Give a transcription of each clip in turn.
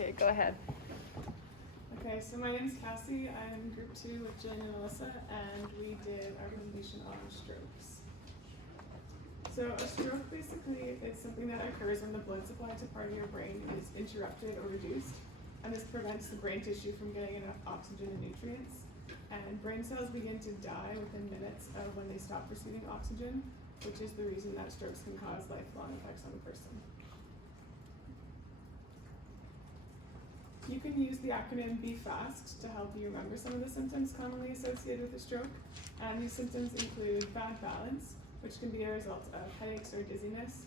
Okay, go ahead. Okay, so my name is Cassie. I'm in group 2 with Jen and Alyssa, and we did our presentation on strokes. So a stroke basically is something that occurs when the blood supply to part of your brain is interrupted or reduced, and this prevents the brain tissue from getting enough oxygen and nutrients. And brain cells begin to die within minutes of when they stop receiving oxygen, which is the reason that strokes can cause lifelong effects on a person. You can use the acronym BFAST to help you remember some of the symptoms commonly associated with a stroke. And these symptoms include bad balance, which can be a result of headaches or dizziness,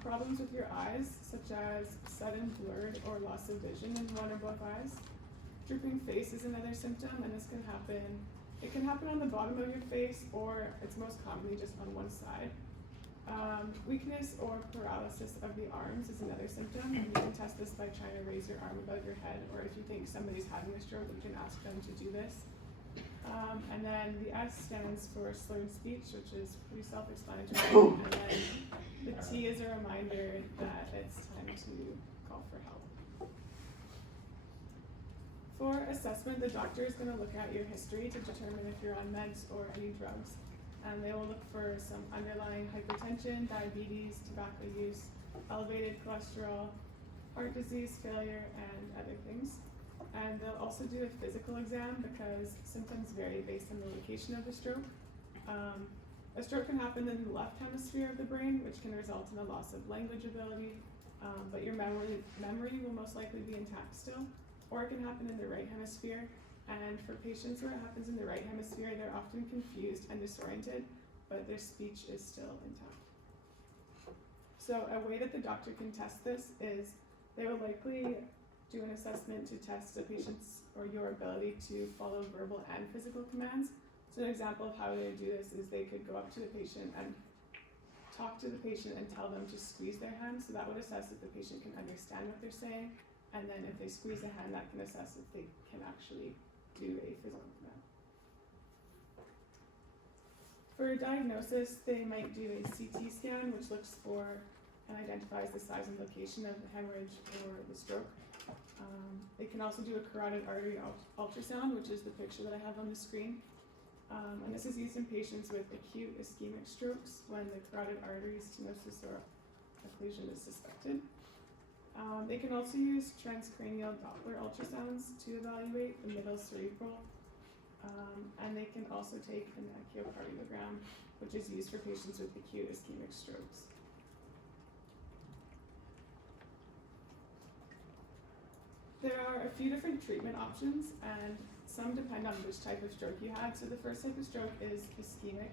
problems with your eyes, such as sudden blurred or loss of vision in one or both eyes. Drooping face is another symptom, and this can happen. It can happen on the bottom of your face, or it's most commonly just on one side. Weakness or paralysis of the arms is another symptom, and you can test this by trying to raise your arm above your head, or if you think somebody's having a stroke, you can ask them to do this. And then the S stands for slurred speech, which is pretty self-explanatory, and then the T is a reminder that it's time to call for help. For assessment, the doctor is going to look at your history to determine if you're on meds or any drugs. And they will look for some underlying hypertension, diabetes, tobacco use, elevated cholesterol, heart disease, failure, and other things. And they'll also do a physical exam because symptoms vary based on the location of the stroke. A stroke can happen in the left hemisphere of the brain, which can result in a loss of language ability, but your memory will most likely be intact still. Or it can happen in the right hemisphere. And for patients where it happens in the right hemisphere, they're often confused and disoriented, but their speech is still intact. So a way that the doctor can test this is they will likely do an assessment to test the patient's or your ability to follow verbal and physical commands. So an example of how they would do this is they could go up to the patient and talk to the patient and tell them to squeeze their hand. So that would assess if the patient can understand what they're saying. And then if they squeeze a hand, that can assess if they can actually do a physical command. For a diagnosis, they might do a CT scan, which looks for and identifies the size and location of the hemorrhage or the stroke. They can also do a carotid artery ultrasound, which is the picture that I have on the screen. And this is used in patients with acute ischemic strokes when the carotid artery stenosis or occlusion is suspected. They can also use transcranial Doppler ultrasounds to evaluate the middle cerebral, and they can also take an echocardiogram, which is used for patients with acute ischemic strokes. There are a few different treatment options, and some depend on which type of stroke you had. So the first type of stroke is ischemic,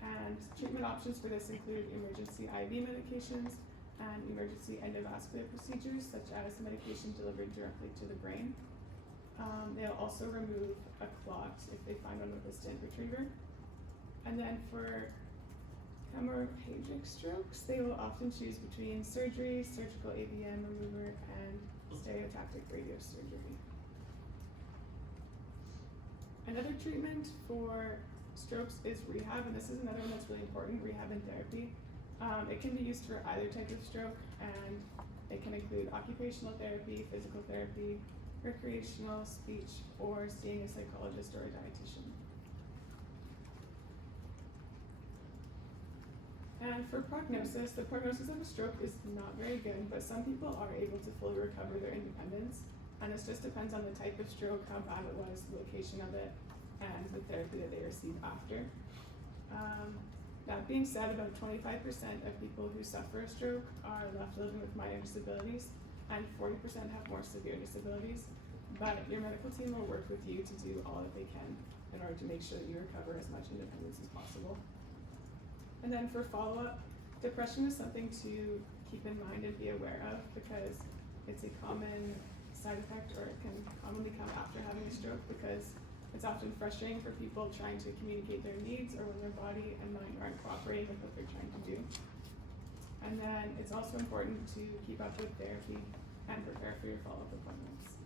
and treatment options for this include emergency IV medications and emergency endovascular procedures, such as medication delivered directly to the brain. They'll also remove a clot if they find one with a stent retriever. And then for hemorrhagic strokes, they will often choose between surgery, surgical AVM remover, and stereotactic radiosurgery. Another treatment for strokes is rehab, and this is another one that's really important, rehab and therapy. It can be used for either type of stroke, and it can include occupational therapy, physical therapy, recreational, speech, or seeing a psychologist or a dietitian. And for prognosis, the prognosis of a stroke is not very good, but some people are able to fully recover their independence, and this just depends on the type of stroke, how bad it was, the location of it, and the therapy that they receive after. That being said, about 25% of people who suffer a stroke are left living with minor disabilities, and 40% have more severe disabilities. But your medical team will work with you to do all that they can in order to make sure that you recover as much independence as possible. And then for follow-up, depression is something to keep in mind and be aware of because it's a common side effect, or it can commonly come after having a stroke, because it's often frustrating for people trying to communicate their needs or when their body and mind aren't cooperating with what they're trying to do. And then it's also important to keep up with therapy and prepare for your follow-up appointments.